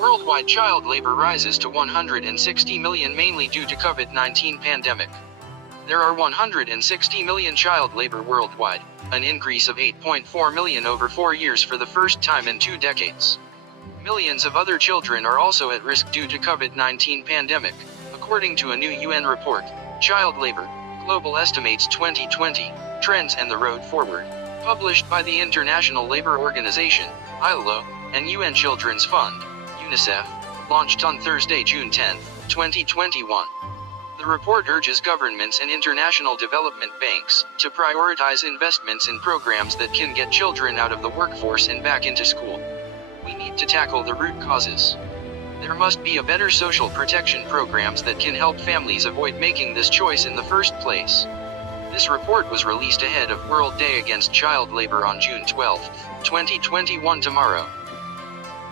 Worldwide child labor rises to 160 million mainly due to COVID-19 pandemic. There are 160 million child labor worldwide, an increase of 8.4 million over 4 years for the first time in 2 decades. Millions of other children are also at risk due to COVID-19 pandemic, according to a new UN report, Child Labor, Global Estimates 2020, Trends and the Road Forward, published by the International Labour Organization, ILO, and UN Children's Fund, UNICEF, launched on Thursday, June 10, 2021. The report urges governments and international development banks to prioritize investments in programs that can get children out of the workforce and back into school. We need to tackle the root causes. There must be a better social protection programs that can help families avoid making this choice in the first place. This report was released ahead of World Day Against Child Labor on June 12, 2021 tomorrow.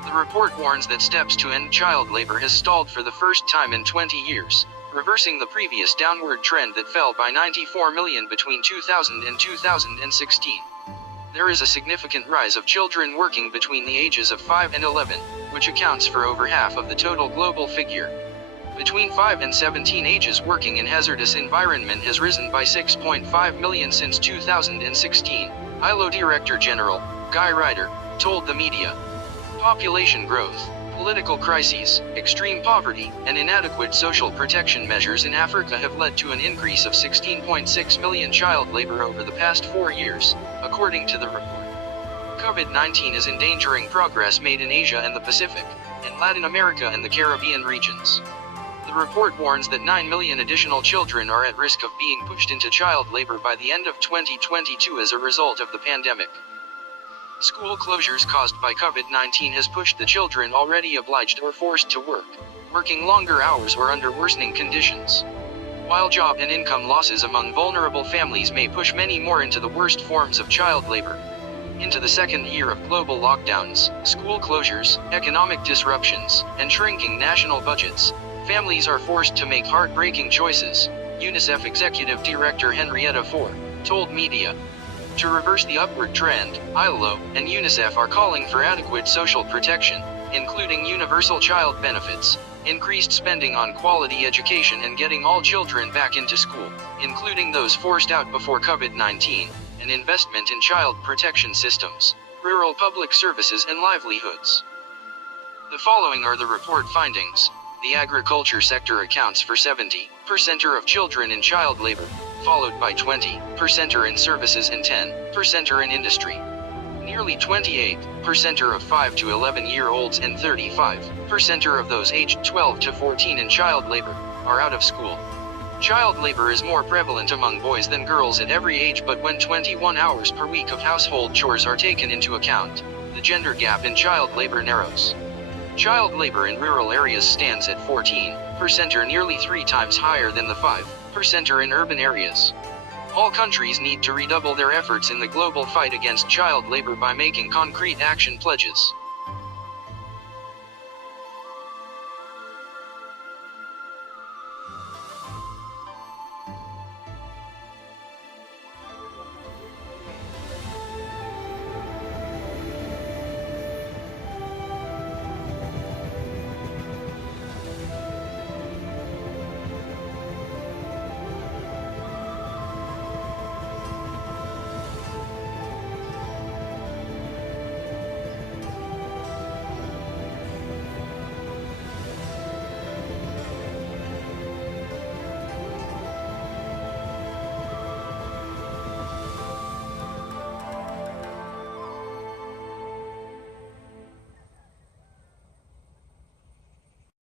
The report warns that steps to end child labor has stalled for the first time in 20 years, reversing the previous downward trend that fell by 94 million between 2000 and 2016. There is a significant rise of children working between the ages of 5 and 11, which accounts for over half of the total global figure. Between 5 and 17 ages working in hazardous environment has risen by 6.5 million since 2016, ILO Director General, Guy Ryder, told the media. Population growth, political crises, extreme poverty, and inadequate social protection measures in Africa have led to an increase of 16.6 million child labor over the past 4 years, according to the report. COVID-19 is endangering progress made in Asia and the Pacific, in Latin America and the Caribbean regions. The report warns that 9 million additional children are at risk of being pushed into child labor by the end of 2022 as a result of the pandemic. School closures caused by COVID-19 has pushed the children already obliged or forced to work, working longer hours or under worsening conditions. While job and income losses among vulnerable families may push many more into the worst forms of child labor. Into the second year of global lockdowns, school closures, economic disruptions, and shrinking national budgets, families are forced to make heartbreaking choices, UNICEF Executive Director Henrietta Fore told media. To reverse the upward trend, ILO and UNICEF are calling for adequate social protection, including universal child benefits, increased spending on quality education and getting all children back into school, including those forced out before COVID-19, and investment in child protection systems, rural public services and livelihoods. The following are the report findings. The agriculture sector accounts for 70% of children in child labor, followed by 20% in services and 10% in industry. Nearly 28% of 5 to 11-year-olds and 35% of those aged 12 to 14 in child labor are out of school. Child labor is more prevalent among boys than girls at every age, but when 21 hours per week of household chores are taken into account, the gender gap in child labor narrows. Child labor in rural areas stands at 14%, or nearly 3 times higher than the 5% in urban areas. All countries need to redouble their efforts in the global fight against child labor by making concrete action pledges.